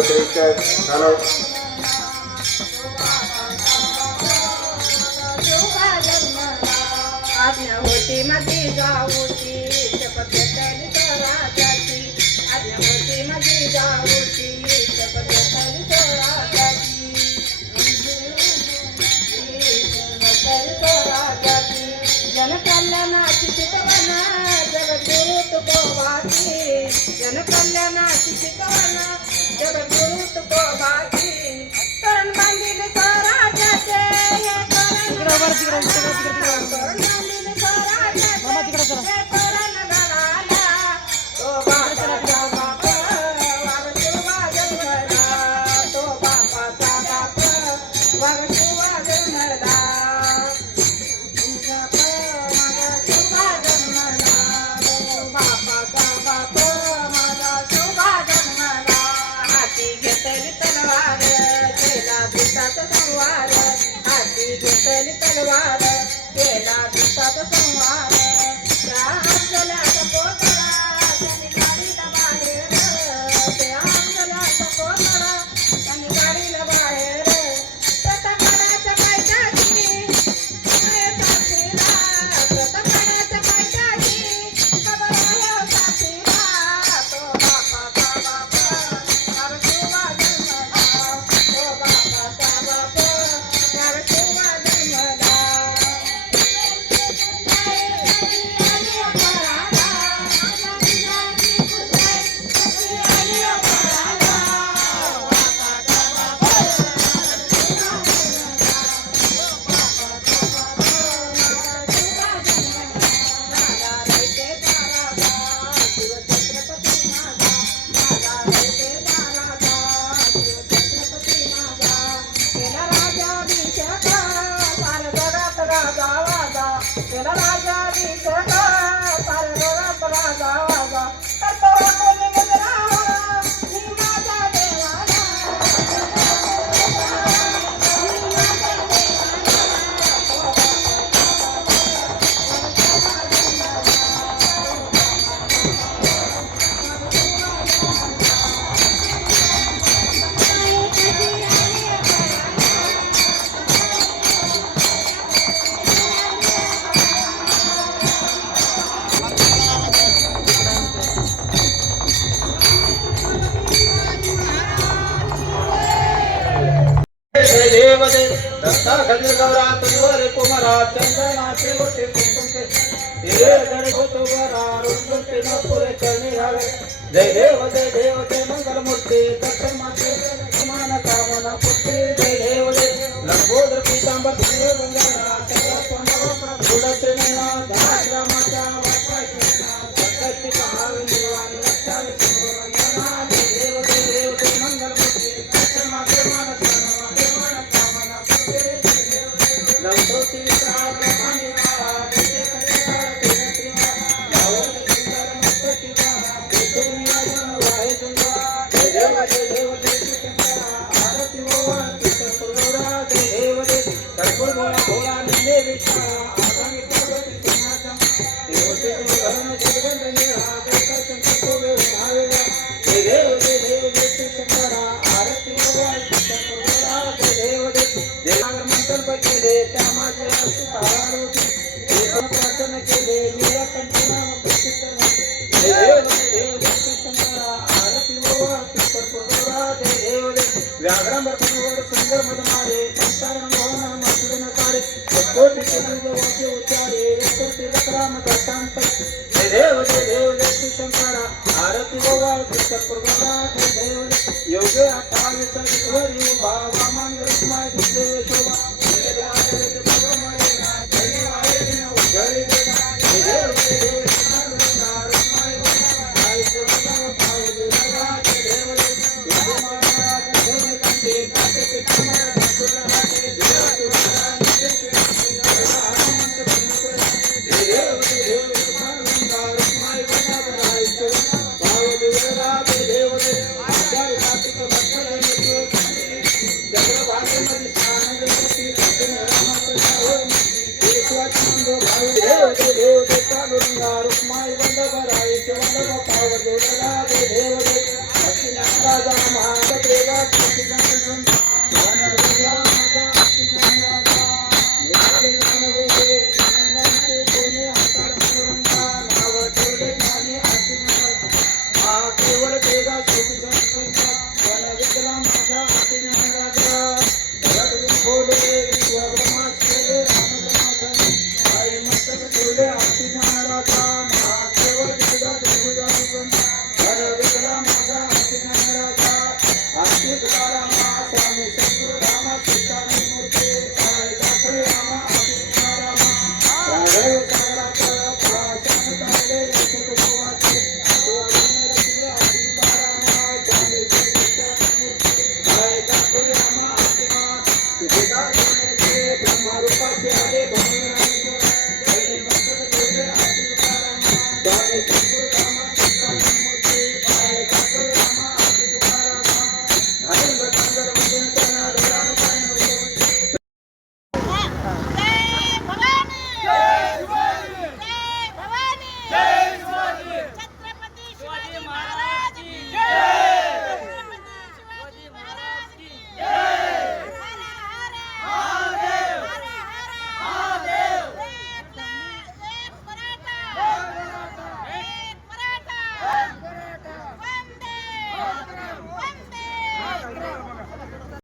hello आज्ञा होती माझी जाऊची शपथ घेतली स्वराज्याची आज्ञा होती माझी जाऊची शपथ घेतली स्वराज्याची जनकल्याणाची शिकवण जगद्गुरु तुकोबाची जनकल्याणाची शिकवण जगद्गुरु तुकोबाची तरण बांधिले स्वराज्याचे तरण बांधिले स्वराज्याचे तरण गडाला तो बापाचा बाप वाघ शिवा जन्मला तो बापाचा बाप वाघ शिवा जन्मला संवार हाती घेतली तलवार केला दुसराचा संवार त्या अंजल्याचा पोतडा त्यांनी गाडीला बाहेर त्या अंजल्याचा पोतडा त्यांनी गाडीला बाहेर प्रतापगडाच्या पायथ्याशी साक्षीला प्रतापगडाच्या पायथ्याशी खबर आहे साक्षीला तो बापाचा बाप वाघ शिवा जन्मला तो बापाचा बाप वाघ शिवा जन्मला दत्ता खंड गौरा तुझवर कुमारा चंदनाचे मोठे कुंकुमचे तिरे गण होतोवरा रुंदुते नपुरे चरणी घावे जय देव जय मंगल मूर्ती दर्शन माते समान कामना पुत्री जय देव लंबोदर पीतांबर देव गंगारा सदा गुडते नैना धाश्रमाच्या वापायना भक्ती पहावे देवानी रक्षावे सुरवंदना जय देव मंगल मूर्ती दर्शन माते मानस व्याघ्रांबर सुंदर मधमारे संसारण मोहन मधुरन कारे कोटि वाक्य उच्चारे राम दशांत जय देव जय शंकरा आरती गोवा पुष्कर देव योगे 28 विश्वरी बाबा